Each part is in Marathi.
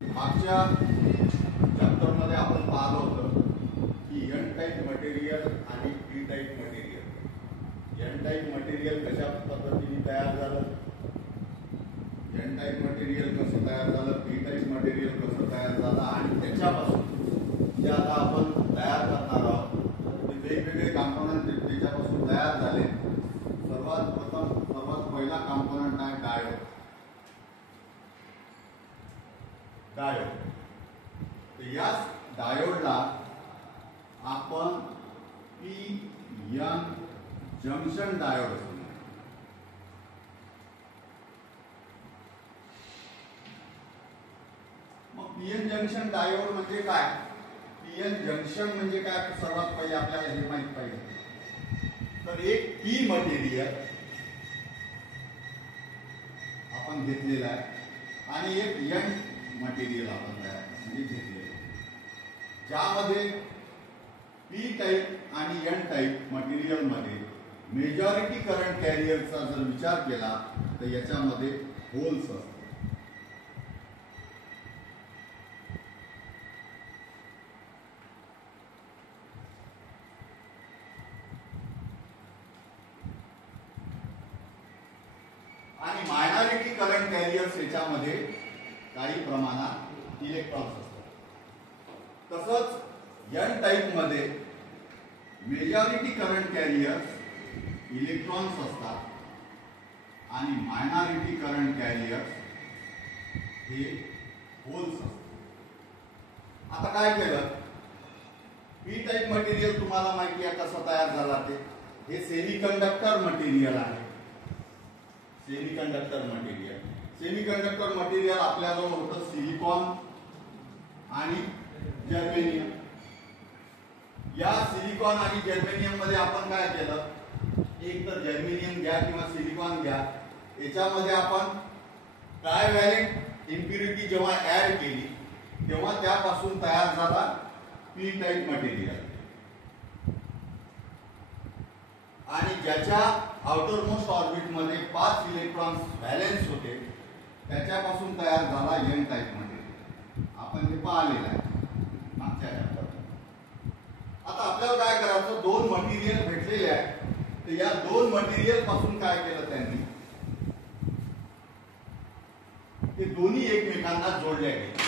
मागच्या चॅप्टरमध्ये आपण पाहिलं होतं की एन टाईप मटेरियल आणि P type material. N type material कशा पद्धतीने तयार झालं, एन टाईप मटेरियल कसं तयार झालं, पी टाईप मटेरियल कसं तयार झालं आणि त्याच्यापासून जे आता आपण तयार करणार आहोत ते वेगवेगळे कॉम्पोनंट त्याच्यापासून तयार झाले. सर्वात पहिला कॉम्पोनंट आहे डायोड. तर या डायोडला आपण पी-एन जंक्शन डायोड असतो. मग पी-एन जंक्शन डायोड म्हणजे काय, पी-एन जंक्शन म्हणजे काय, सर्वात पहिले आपल्याला हे माहित पाहिजे. तर एक पी मटेरियल आपण घेतलेलं आहे आणि एक एन मटेरियल आपण तयार म्हणजे घेतलेलं आहे, ज्यामध्ये पी टाईप आणि एन टाईप मटेरियल मध्ये मेजॉरिटी करंट कॅरियरचा जर विचार केला तर याच्यामध्ये होल्स असतात. आणि मायनॉरिटी करंट कॅरियर्स याच्यामध्ये काही प्रमाणात इलेक्ट्रॉन्स असतात. तसंच एन टाईप मध्ये मेजॉरिटी करंट कॅरियर्स इलेक्ट्रॉन्स असतात आणि मायनॉरिटी करंट कॅरियर्स हे होल्स असतात. आता काय केलं, पी टाईप मटेरियल तुम्हाला माहिती आहे कसं तयार झाला ते, हे सेमीकंडक्टर मटेरियल आहे. सेमीकंडक्टर मटेरियल आपल्याजवळ होतं सिलिकॉन आणि जर्मेनियम. या सिलिकॉन आणि जर्मेनियम मध्ये आपण काय केलं, एक तर जर्मेनियम घ्या किंवा सिलिकॉन घ्या, याच्यामध्ये आपण ट्रायव्हॅलेंट इम्प्युरिटी जेव्हा ऍड केली तेव्हा त्यापासून तयार झाला पी टाईप मटेरियल. आणि ज्याच्या आउटर मोस्ट ऑर्बिट मध्ये 5 इलेक्ट्रॉन्स व्हॅलेन्स होते त्याच्यापासून तयार झाला एन टाईप मटेरियल. आपण हे पाहिलेलं आहे मागच्या चॅप्टरमध्ये. आता आपल्याला काय करायचं, दोन मटेरियल भेटलेले आहे, तर या दोन मटेरियल पासून काय केलं त्यांनी, ते दोन्ही एकमेकांना जोडले गेले.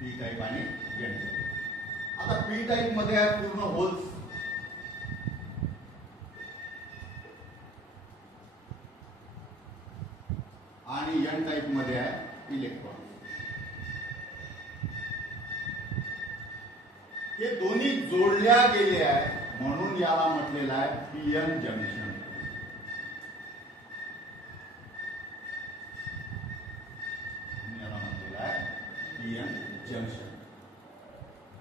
पी टाईप आणि एन टाईप. आता पी टाईप मध्ये आहे पूर्ण होल्स, आणि एन टाईप मध्ये आहे इलेक्ट्रॉन. हे दोन्ही जोडल्या गेले आहे म्हणून याला म्हटलेलं आहे पी-एन जंक्शन. याला म्हटलेलं आहे पी-एन जंक्शन.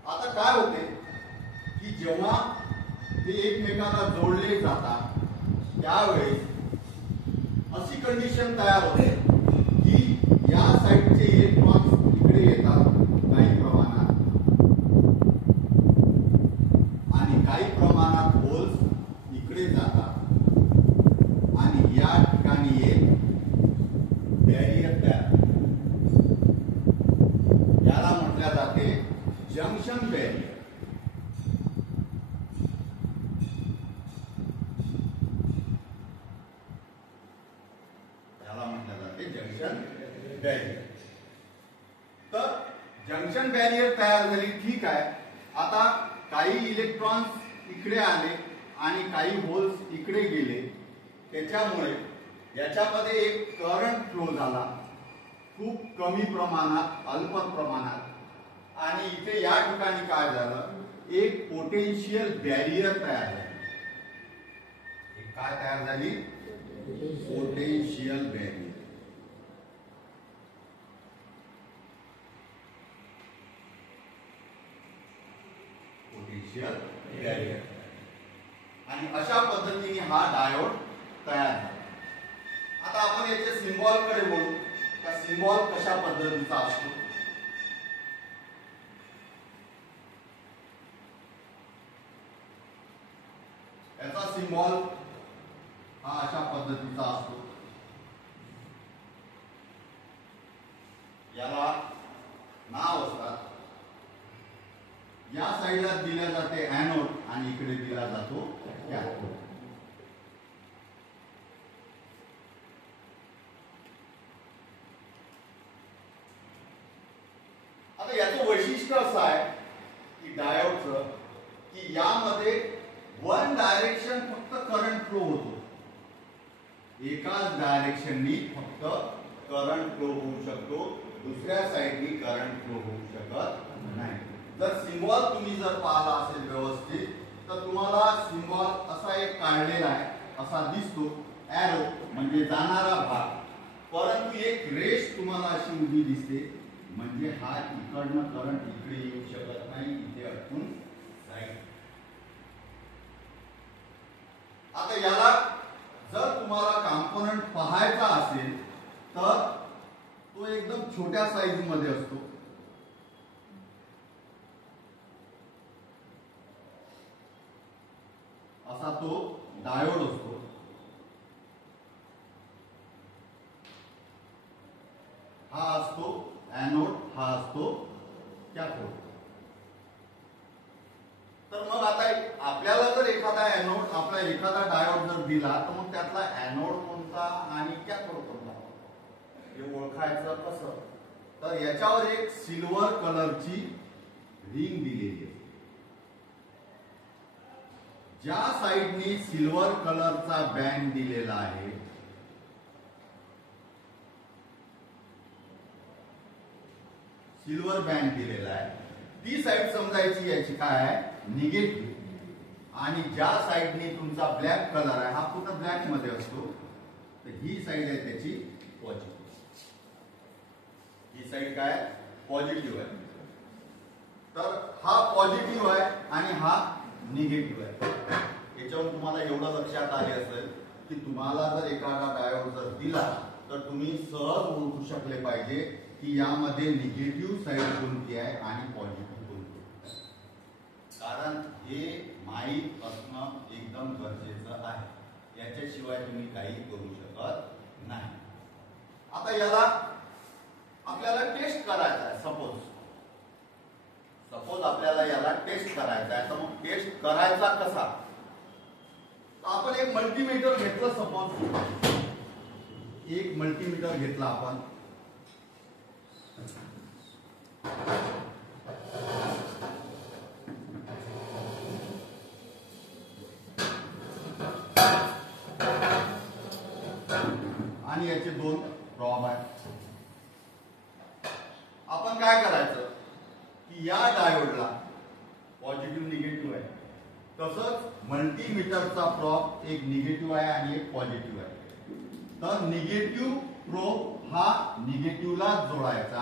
आता काय होते की जेव्हा ते एकमेकांना जोडले जातात त्यावेळेस अशी कंडिशन तयार होते की या साइडचे इलेक्ट्रॉन्स इकडे येतात काही प्रमाणात आणि काही प्रमाणात होल्स इकडे जातात आणि या ठिकाणी एक बॅरियर तयार होते. याला म्हटल्या जाते जंक्शन बॅरियर. तर जंक्शन बॅरियर तयार झाली, ठीक आहे. आता काही इलेक्ट्रॉन्स इकडे आले आणि काही होल्स इकडे गेले, त्याच्यामुळे याच्यामध्ये एक करंट फ्लो झाला खूप कमी प्रमाणात, अल्प प्रमाणात, आणि इथे या ठिकाणी काय झालं, एक पोटेन्शियल बॅरियर तयार झाली. काय तयार झाली, पोटेन्शियल बॅरियर. बॅरियर. आणि अशा पद्धतीने हा डायोड तयार झाला. आता आपण याचे सिम्बॉल कडे बोलू, का सिम्बॉल कशा पद्धतीचा असतो. याचा सिम्बॉल हा अशा पद्धतीचा असतो. याला नाव असतात. या साईडला दिल्या जाते ॲनोड आणि इकडे दिला जातो कॅथोड. आता याचं वैशिष्ट्य असं आहे की डायोडचं की यामध्ये वन डायरेक्शन फक्त करंट फ्लो होतो. एकाच डायरेक्शननी फक्त करंट फ्लो होऊ शकतो, दुसऱ्या साईडनी करंट फ्लो होऊ शकत नाही. जर सिम्बॉल तुम्ही जर पाहिला असेल व्यवस्थित तर तुम्हाला सिम्बॉल असा एक काढलेला आहे, असा दिसतो एरो म्हणजे जाणारा भाग, परंतु एक रेष तुम्हाला अशी उभी दिसते म्हणजे हा इकडनं करंट इकडे येऊ शकत नाही, इथे अडकून जाईल. आता याला जर तुम्हाला कॉम्पोनंट पाहायचा असेल तर तो एकदम छोट्या साईज मध्ये असतो. असा तो डायोड असतो. हा असतो ॲनोड, हा असतो कॅथोड. तर मग आता आपल्याला जर एखादा ॲनोड, आपला एखादा डायोड जर दिला तर मग त्यातला ॲनोड कोणता आणि कॅथोड कोणता हे ओळखायचं कसं? तर याच्यावर एक सिल्वर कलरची रिंग दिलेली आहे. ज्या साइडनी सिल्वर कलरचा बँड दिलेला आहे सिल्वर बँड दिलेला आहे ती साइड समजायची याची काय आहे निगेटिव्ह. आणि ज्या साइडनी तुमचा ब्लॅक कलर आहे, हा पूर्ण ब्लॅक मध्ये असतो, तर ही साइड आहे त्याची पॉझिटिव्ह. ही साइड काय पॉझिटिव्ह आहे. तर हा पॉझिटिव्ह आहे आणि हा निगेटिव्ह आहे. याच्यावर तुम्हाला एवढं लक्षात आले असेल की तुम्हाला जर एखादा डायोड जर दिला तर तुम्ही सहज ओळखू शकले पाहिजे की यामध्ये निगेटिव्ह साइड कोणती आहे आणि पॉझिटिव्ह कोणती आहे. कारण हे माहीत असणं एकदम गरजेचं आहे. याच्याशिवाय तुम्ही काही करू शकत नाही. आता याला आपल्याला टेस्ट करायचा आहे. सपोज आपल्याला याला टेस्ट करायचा आहे, तर मग टेस्ट करायचा कसा? आपण एक मल्टीमीटर घेतलं. सपोज एक मल्टीमीटर घेतला आपण, आणि याचे दोन प्रॉब आहेत. आपण काय करायचं की या डायोडला पॉझिटिव्ह निगेटिव्ह आहे, तसंच मल्टीमीटरचा प्रोब एक निगेटिव्ह आहे आणि एक पॉझिटिव्ह आहे. तर निगेटिव्ह प्रोब हा निगेटिव्हला जोडायचा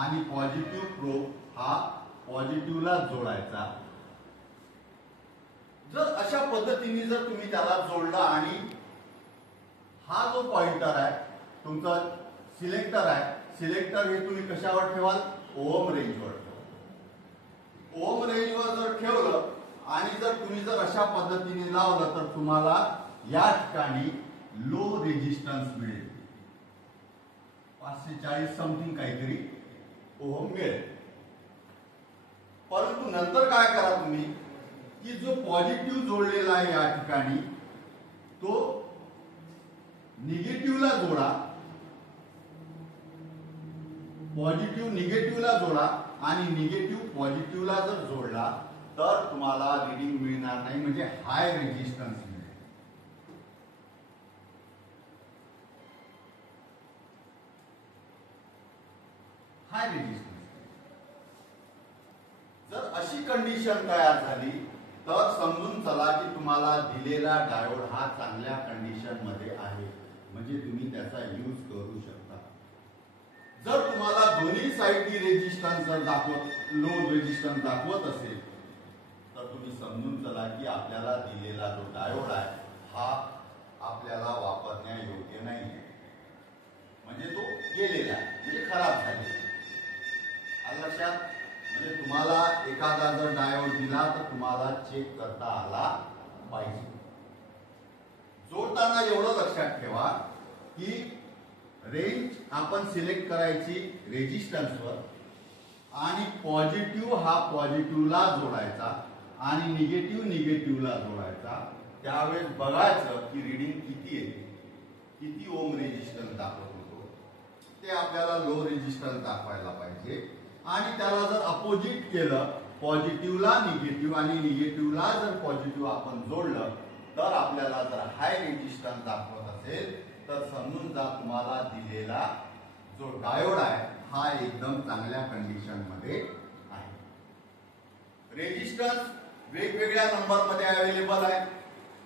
आणि पॉझिटिव्ह प्रोब हा पॉझिटिव्हला जोडायचा. जर अशा पद्धतीने जर तुम्ही त्याला जोडला आणि हा जो पॉइंटर आहे तुमचा सिलेक्टर आहे, सिलेक्टर हे तुम्ही कशावर ठेवाल? ओम रेंजवर ठेवाल. ओम रेंजवर जर ठेवलं आणि जर तुम्ही जर अशा पद्धतीने लावलं तर तुम्हाला या ठिकाणी लो रेजिस्टन्स मिळेल. 540 समथिंग काहीतरी ओम मिळेल. परंतु नंतर काय करा तुम्ही की जो पॉझिटिव्ह जोडलेला आहे या ठिकाणी तो निगेटिव्हला जोडा, पॉझिटिव्ह निगेटिव्हला जोडा आणि निगेटिव्ह पॉझिटिव्हला जर जोडला तर तुम्हाला रीडिंग मिळणार नाही, म्हणजे हाय रेजिस्टन्स मिळेल. हाय रेजिस्टन्स. जर अशी कंडिशन तयार झाली तर समजून चला की तुम्हाला दिलेला डायोड हा चांगल्या कंडिशन मध्ये आहे, म्हणजे तुम्ही त्याचा यूज करू शकता. जर तुम्हाला दोन्ही साइडनी रेजिस्टन्स जर लो रेजिस्टन्स दाखवत असेल तर तुम्ही समजून चला की आपल्याला दिलेला जो डायोड आहे हा आपल्याला वापरण्यायोग्य नाही आहे, म्हणजे तो गेलेला आहे, म्हणजे खराब झालेला. लक्षात, म्हणजे तुम्हाला एखादा जर डायोड दिला तर तुम्हाला चेक करता आला पाहिजे. जोडता जोडताना एवढं लक्षात ठेवा की रेंज आपण सिलेक्ट करायची रेजिस्टन्सवर आणि पॉझिटिव्ह हा पॉझिटिव्हला जोडायचा आणि निगेटिव्ह निगेटिव्हला जोडायचा. त्यावेळेस बघायचं की रिडिंग किती येते, किती ओम रेजिस्टन्स दाखवत होतो. ते आपल्याला लो रेजिस्टन्स दाखवायला पाहिजे. आणि त्याला जर अपोजिट केलं, पॉझिटिव्हला निगेटिव्ह आणि निगेटिव्हला जर पॉझिटिव्ह आपण जोडलं तर आपल्याला जर हाय रेजिस्टन्स दाखवत असेल तर समजून जा तुम्हाला दिलेला जो डायोड आहे हा एकदम चांगल्या कंडिशन मध्ये आहे. रेजिस्टन्स वेगवेगळ्या नंबर मध्ये अवेलेबल आहे.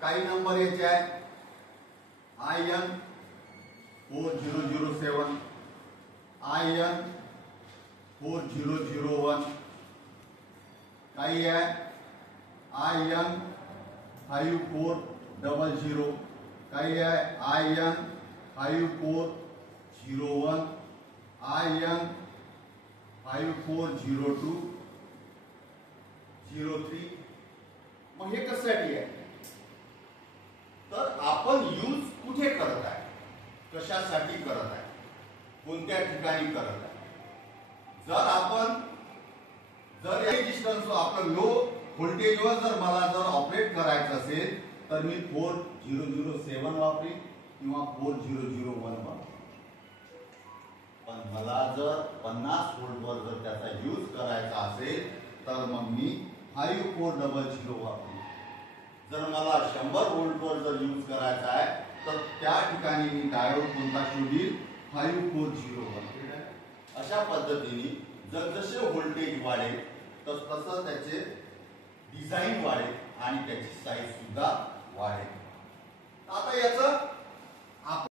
काही नंबर याचे आहे IN 4007, IN 4001, काही आहे IN 5400, काही आहे IN 5401, IN 5402, 03. मग हे कशासाठी आहे तर आपण यूज कुठे करत आहे, कशासाठी करत आहे, कोणत्या ठिकाणी करत आहे. जर रेजिस्टन्स आपलं लो व्होल्टेजवर जर मला जर ऑपरेट करायचं असेल तर मी 4007 वापरेन किंवा 4001 वापरेन. पण मला जर 50 व्होल्टवर जर त्याचा यूज करायचा असेल तर मग मी 5400 वापरेन. जर मला 100 व्होल्टवर जर यूज करायचा आहे तर त्या ठिकाणी मी डायोड कोणता शोधील 5401. अशा पद्धतीने जसजसे व्होल्टेज वाढेल तसं त्याचे डिझाईन वाढेल आणि त्याची साईज सुद्धा वाढेल. आता याचं